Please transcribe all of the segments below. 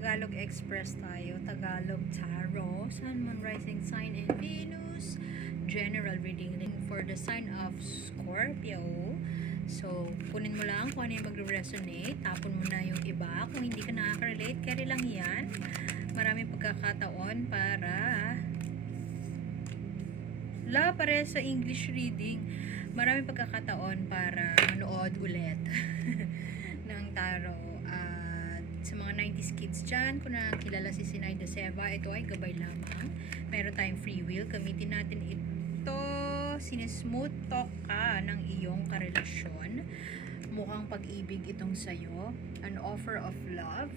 Tagalog Express tayo, Tagalog Tarot, Sun, Moon, Rising Sign, and Venus. General reading for the sign of Scorpio. So, kunin mo lang kung ano yung magre-resonate. Tapon mo na yung iba. Kung hindi ka nakaka-relate, carry lang yan. Maraming pagkakataon para pare sa English reading. Maraming pagkakataon para manood ulit ng tarot. Sa mga 90s kids dyan, kung nakakilala si Sinay de Seva, ito ay gabay lamang. Meron tayong free will. Gamitin natin ito. Sinesmooth talk ka ng iyong karelasyon. Mukhang pag-ibig itong sayo. An offer of love.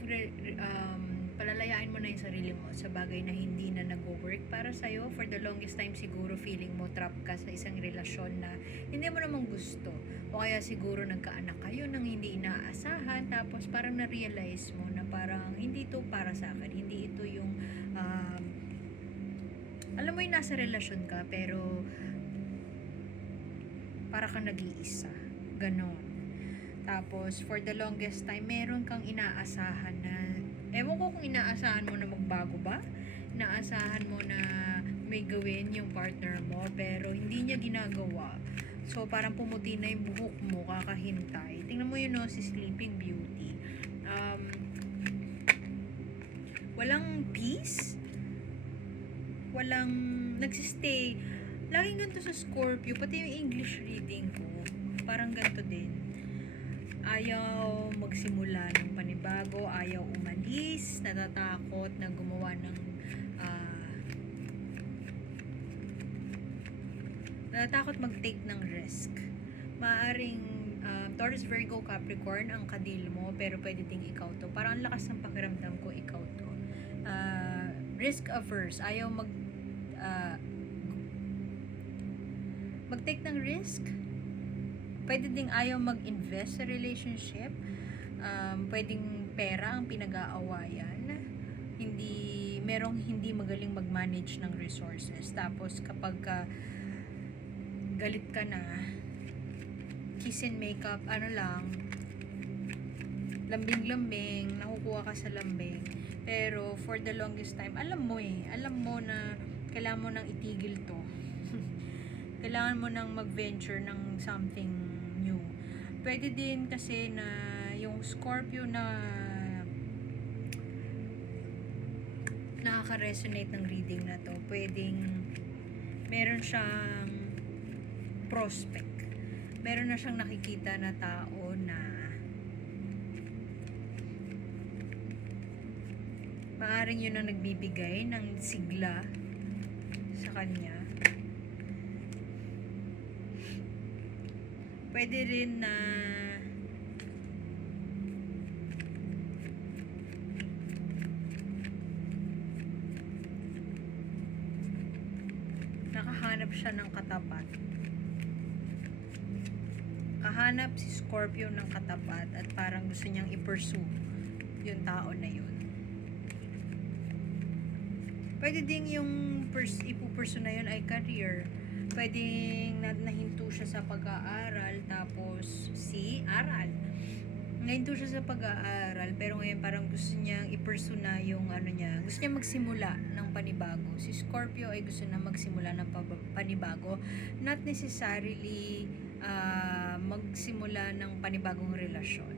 Palalayain mo na yung sarili mo sa bagay na hindi na nag-work para sa'yo. For the longest time siguro feeling mo trap ka sa isang relasyon na hindi mo naman gusto. O kaya siguro nagkaanak kayo nang hindi inaasahan, tapos parang na-realize mo na parang hindi ito para sa akin. Hindi ito yung alam mo yung nasa relasyon ka pero para kang nag-iisa. Ganon. Tapos for the longest time meron kang inaasahan na ewan ko kung inaasahan mo na magbago ba? Inaasahan mo na may gawin yung partner mo pero hindi niya ginagawa. So, parang pumuti na yung buhok mo, kakahintay. Tingnan mo yun, no, si Sleeping Beauty. Walang peace. Walang nagsistay. Laging ganito sa Scorpio, pati yung English reading ko. Parang ganito din. Ayaw magsimula ng panibago, ayaw umalis, natatakot na gumawa ng natatakot mag-take ng risk. Maaring Taurus, Virgo, Capricorn ang kadil mo, pero pwede ding ikaw to. Parang ang lakas ng pakiramdam ko, ikaw to. Risk averse, ayaw mag-take ng risk. Pwede ding ayaw mag-invest sa relationship. Pwedeng pera ang pinag-aawayan. Merong hindi magaling mag-manage ng resources. Tapos kapag galit ka na, kiss and makeup, lambing-lambing, nakukuha ka sa lambing. Pero for the longest time, alam mo na kailangan mo nang itigil to. Kailangan mo nang mag-venture ng something new. Pwede din kasi na yung Scorpio na nakaka-resonate ng reading na to, pwedeng meron siyang prospect. Meron na siyang nakikita na tao na maaring yun ang nagbibigay ng sigla sa kanya. Pwede rin na nakahanap siya ng katapat. Kahanap si Scorpio ng katapat at parang gusto niyang i-pursue yung tao na yun. Pwede ding yung ipupursue na yun ay career. Pwedeng nahinto siya sa pag-aaral, tapos nahinto siya sa pag-aaral, pero ngayon parang gusto niyang i-pursue na yung gusto niya magsimula ng panibago. Si Scorpio ay gusto na magsimula ng panibago, not necessarily magsimula ng panibagong relasyon.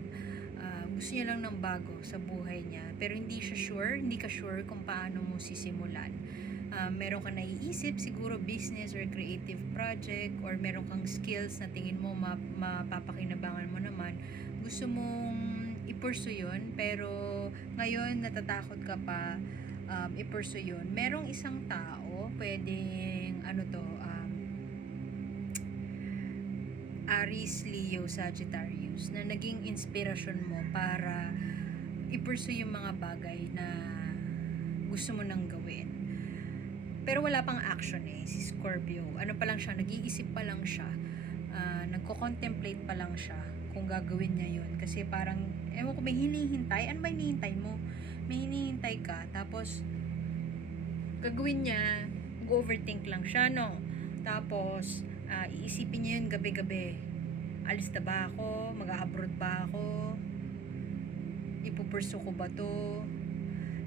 Gusto niya lang ng bago sa buhay niya, pero hindi ka sure kung paano mo sisimulan. Meron kang naiisip, siguro business or creative project, or meron kang skills na tingin mo mapapakinabangan mo naman, gusto mong i-pursue yun, pero ngayon natatakot ka pa i-pursue yun. Merong isang tao, pwedeng Aries, Leo, Sagittarius, na naging inspirasyon mo para i-pursue yung mga bagay na gusto mo nang gawin. Pero wala pang action si Scorpio. Pa lang siya, nag-iisip pa lang siya. Nagko-contemplate pa lang siya kung gagawin niya yun. Kasi parang, ewan ko, may hinihintay. Ano ba hinihintay mo? May hinihintay ka, tapos gagawin niya, mag-overthink lang siya, no? Tapos, iisipin niya yun gabi-gabi. Alis na ba ako? Mag-abroad ba ako? Ipupursue ko ba to?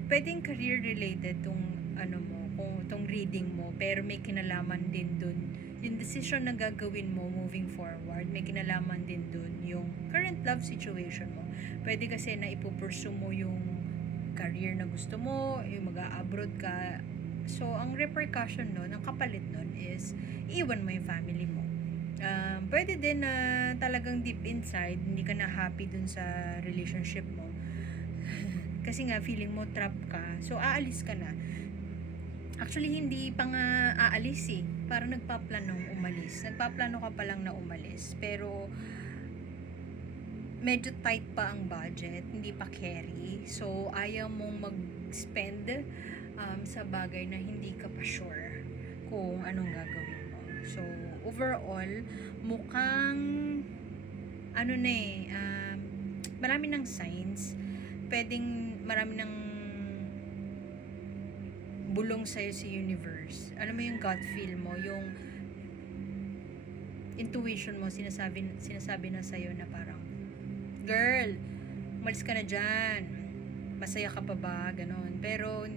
pwedeng career related tong ano mo, kung tong reading mo, pero may kinalaman din dun yung decision na gagawin mo moving forward, may kinalaman din dun yung current love situation mo. Pwede kasi na ipupursue mo yung career na gusto mo, yung mag-abroad ka. So, ang repercussion nun, ang kapalit nun is, iwan mo yung family mo. Pwede din na talagang deep inside, hindi ka na happy dun sa relationship mo. Kasi nga, feeling mo trap ka. So, aalis ka na. Actually, hindi pa nga aalis eh. Parang nagpaplanong umalis. Nagpaplano ka pa lang na umalis. Pero, medyo tight pa ang budget. Hindi pa carry. So, ayaw mong mag-spend sa bagay na hindi ka pa sure kung anong gagawin mo. So, overall, mukhang ano na eh, marami ng signs. Pwedeng marami ng bulong sa'yo si universe. Alam mo yung gut feel mo, yung intuition mo, sinasabi na sa'yo na parang, girl, umalis ka na dyan. Masaya ka pa ba? Ganon. Pero,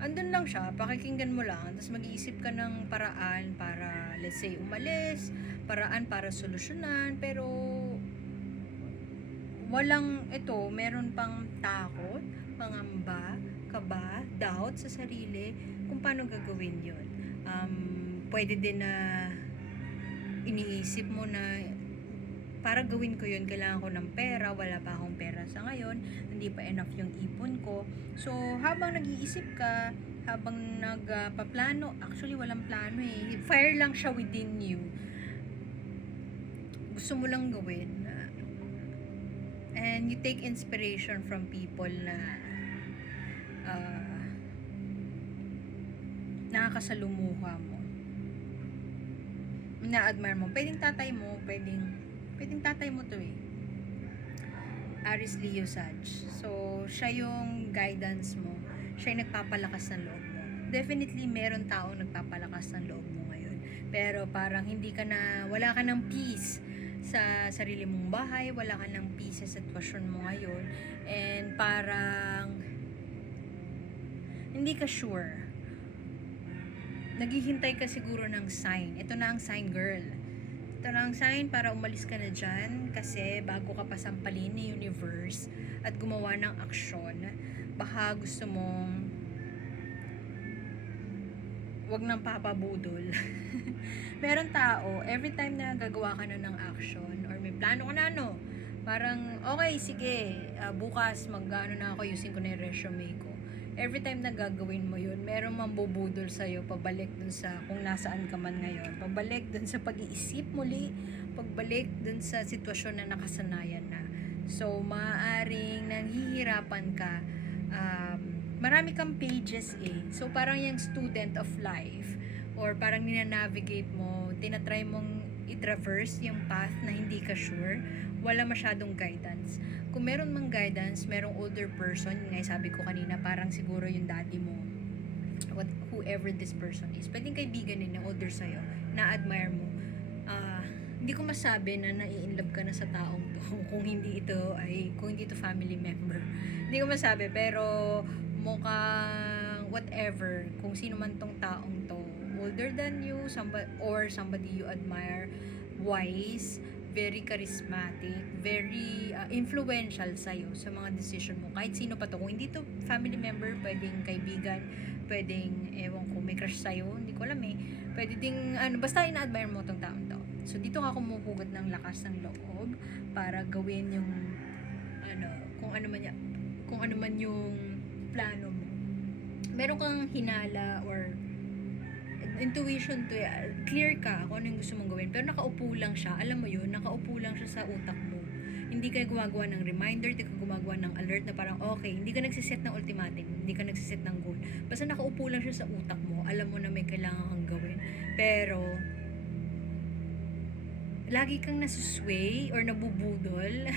andun lang siya, pakikinggan mo lang, tapos mag-iisip ka ng paraan para, let's say, umalis, paraan para solusyonan, pero, meron pang takot, pangamba, kaba, doubt sa sarili, kung paano gagawin yun. Pwede din na iniisip mo na para gawin ko yun, kailangan ko ng pera, wala pa akong pera sa ngayon, hindi pa enough yung ipon ko. So, habang nag-iisip ka, habang nagpaplano, actually walang plano eh, fire lang siya within you. Gusto mo lang gawin. And you take inspiration from people na nakakasalumuha mo, na-admire mo. Pwedeng tatay mo to eh. Aries, Leo, Sag. So, siya yung guidance mo. Siya yung nagpapalakas ng loob mo. Definitely, meron taong nagpapalakas ng loob mo ngayon. Pero parang wala ka ng peace sa sarili mong bahay, wala ka ng peace sa sitwasyon mo ngayon. And parang hindi ka sure. Naghihintay ka siguro ng sign. Ito na ang sign, girl. Ito na ang sign para umalis ka na dyan, kasi bago ka pa sampalin ni universe at gumawa ng aksyon, baka gusto mong wag nang papabudol. Meron tao, every time na gagawa ka na ng action or may plano ka na parang okay, sige, bukas na ako, using ko na yung resume ko. Every time na gagawin mo yun, meron mambubudol sa'yo, pabalik dun sa kung nasaan ka man ngayon, pabalik dun sa pag-iisip muli, pagbalik dun sa sitwasyon na nakasanayan na. So, maaaring nanghihirapan ka, marami kang pages eh. So, parang yung student of life, or parang ninanavigate mo, tinatry mong i-traverse yung path na hindi ka sure, wala masyadong guidance. Kung meron mang guidance, merong older person, yung sabi ko kanina, parang siguro yung daddy mo, whoever this person is, pwedeng kaibigan din na older sa'yo, na-admire mo. Hindi ko masabi na nai-inlove ka na sa taong to kung hindi ito family member. Hindi ko masabi, pero mukhang whatever, kung sino man tong taong to, older than you, somebody you admire, wise, very charismatic, very influential sa'yo sa mga decision mo. Kahit sino pa to. Kung hindi to family member, pwedeng kaibigan, pwedeng, ewan ko, may crush sa'yo, hindi ko alam eh. Pwede ding, basta ina-admire mo tong taong to. So, dito ka kumukugot ng lakas ng loob para gawin yung, kung ano man yung plano mo. Meron kang hinala or intuition to, clear ka kung ano yung gusto mong gawin, pero nakaupo lang siya, alam mo yun, nakaupo lang siya sa utak mo. Hindi ka gumagawa ng reminder, hindi ka gumagawa ng alert na parang okay, hindi ka nagsiset ng ultimatum, hindi ka nagsiset ng goal. Basta nakaupo lang siya sa utak mo, alam mo na may kailangan kang gawin. Pero, lagi kang nasusway or nabubudol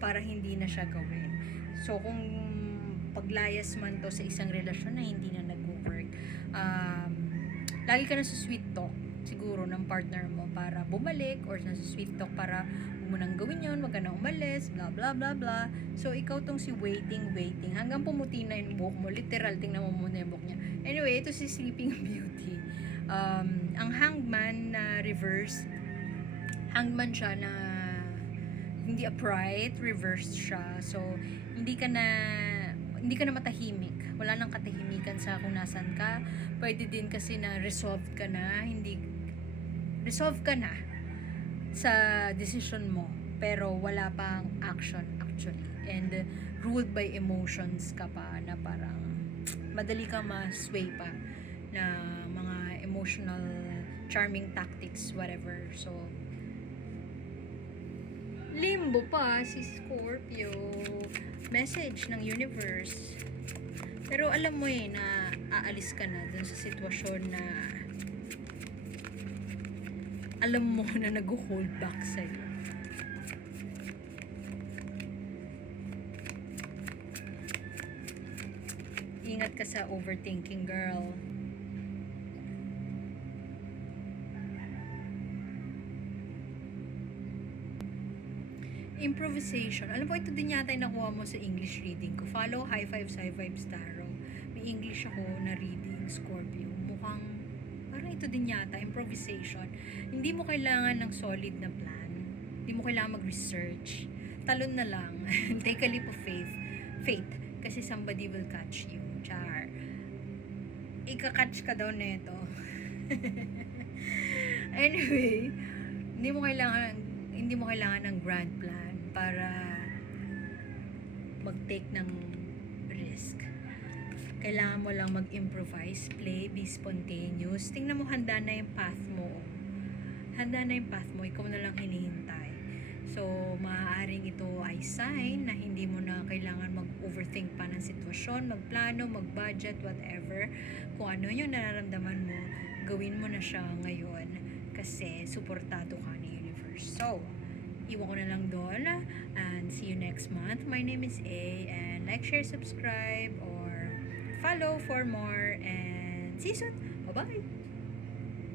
para hindi na siya gawin. So, kung paglayas man to sa isang relasyon na hindi na nag-work, lagi ka na sa sweet talk siguro ng partner mo para bumalik, or sa sweet talk para mo nang gawin yun, wag ka na umalis, blah blah blah blah. So ikaw tong si waiting hanggang pumuti na yung buhok mo, literal, tingnan mo muna yung buhok niya. Anyway, ito si Sleeping Beauty. Ang hangman na reverse, hangman siya na hindi upright, reversed siya. So hindi ka na matahimik. Wala nang katahimikan sa kung nasan ka. Pwede din kasi na resolve ka na sa decision mo, pero wala pang action actually. And ruled by emotions ka pa, na parang madali ka ma-sway pa na mga emotional charming tactics, whatever. So limbo pa si Scorpio. Message ng universe. Pero alam mo na aalis ka na dun sa sitwasyon na alam mo na nag-hold back sa'yo. Ingat ka sa overthinking, girl. Improvisation. Alam mo, ito din yata yung nakuha mo sa English reading ko. Follow High Fives Tarot. May English ako na reading, Scorpio. Mukhang, parang ito din yata, improvisation. Hindi mo kailangan ng solid na plan. Hindi mo kailangan mag-research. Talon na lang. Take a leap of faith. Kasi somebody will catch you. Char. Ika-catch ka daw neto. Anyway, hindi mo kailangan ng grand plan para mag-take ng risk. Kailangan mo lang mag-improvise, play, be spontaneous. Tingnan mo, handa na yung path mo. Ikaw na lang hinihintay. So, maaaring ito ay sign na hindi mo na kailangan mag-overthink pa ng sitwasyon, magplano, mag-budget, whatever. Kung ano yung nararamdaman mo, gawin mo na siya ngayon kasi suportado ka ni universe. So, iwan ko na lang doon, and see you next month. My name is A, and like, share, subscribe, or follow for more, and see you soon. Bye-bye!